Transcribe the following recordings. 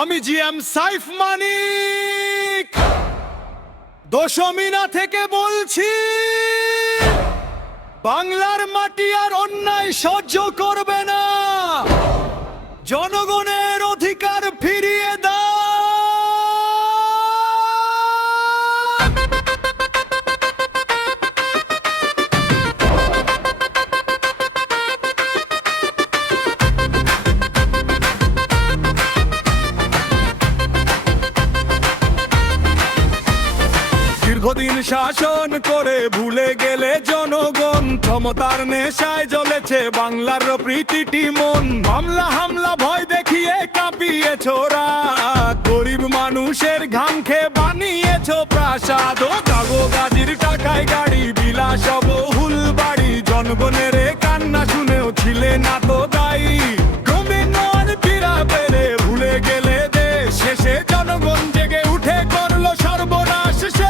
আমি জিএম সাইফ মানিক দশমিনা থেকে বলছি, বাংলার মাটি আর অন্যায় সহ্য করবে না। জনগণের অধিকার ফিরিয়ে দাও। দীর্ঘদিন শাসন করে ভুলে গেলে জনগণ, ক্ষমতার নেশায় জ্বলেছে বাংলার প্রতিটি মন। মামলা হামলা ভয় দেখিয়ে কাঁপিয়েছ রাত, গরিব মানুষের ঘাম খেয়ে বানিয়েছ প্রাসাদ। কাগজের টাকায় গাড়ি, বিলাস বহুল বাড়ি, জনগণের কান্না শুনেও ছিলে না তো দায়ী। রবীন্দ্রনাথ ফিরা পেরে ভুলে গেলে দেশ, শেষে জনগণ জেগে উঠে করলো সর্বনাশ শেষ।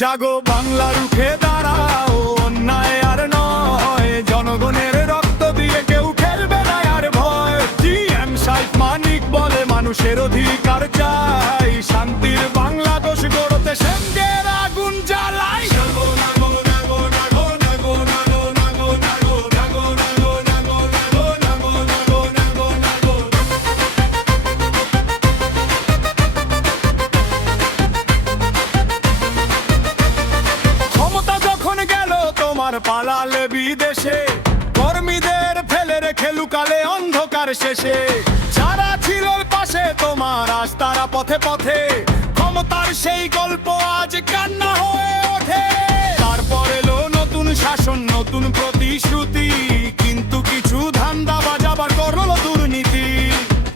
জাগো বাংলা, রুখে দাঁড়াও, অন্যায় আর নয়। জনগণের রক্ত দিয়ে কেউ খেলবে না আর ভয়। জিএম সাইফ মানিক বলে মানুষের অধিকার চাই, শান্তির বাংলাদেশ গড়তে সঙ্গের আগুন জ্বালাই। পালালে বিদেশে, কর্মীদের ফেলে রেখে লুকালে অন্ধকার শেষে। যারা ছিল পাশে তোমার রাস্তারা পথে পথে, ক্ষমতার সেই গল্প আজ কান্না হয়ে ওঠে। তারপর এলো নতুন শাসন, নতুন প্রতিশ্রুতি, কিন্তু কিছু ধান্দাবাজ আবার করলো দুর্নীতি।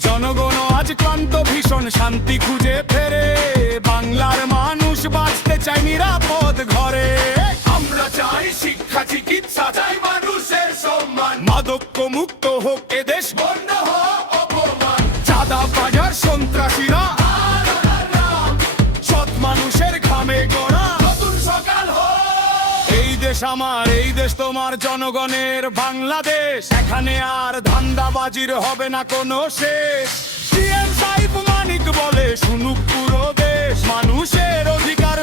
জনগণ আজ ক্লান্ত ভীষণ, শান্তি খুঁজে ফেরে। বাংলার মানুষ বাঁচতে চায় নিরাপদ ঘরে। আমরা চাই শিক্ষা, চিকিৎসা, চাই মানুষের সম্মান। মাদক মুক্ত হোক এদেশ, বন্ধ হোক অপমান। চাঁদা বাজার সন্ত্রাসীরা সৎ মানুষের ঘামে গড়া নতুন সকাল হোক। এই দেশ আমার, এই দেশ তোমার, জনগণের বাংলাদেশ। এখানে আর ধান্দাবাজির হবে না কোনো শেষ। জিএম সাইফ মানিক বলে শুনুক পুরো দেশ, মানুষের অধিকার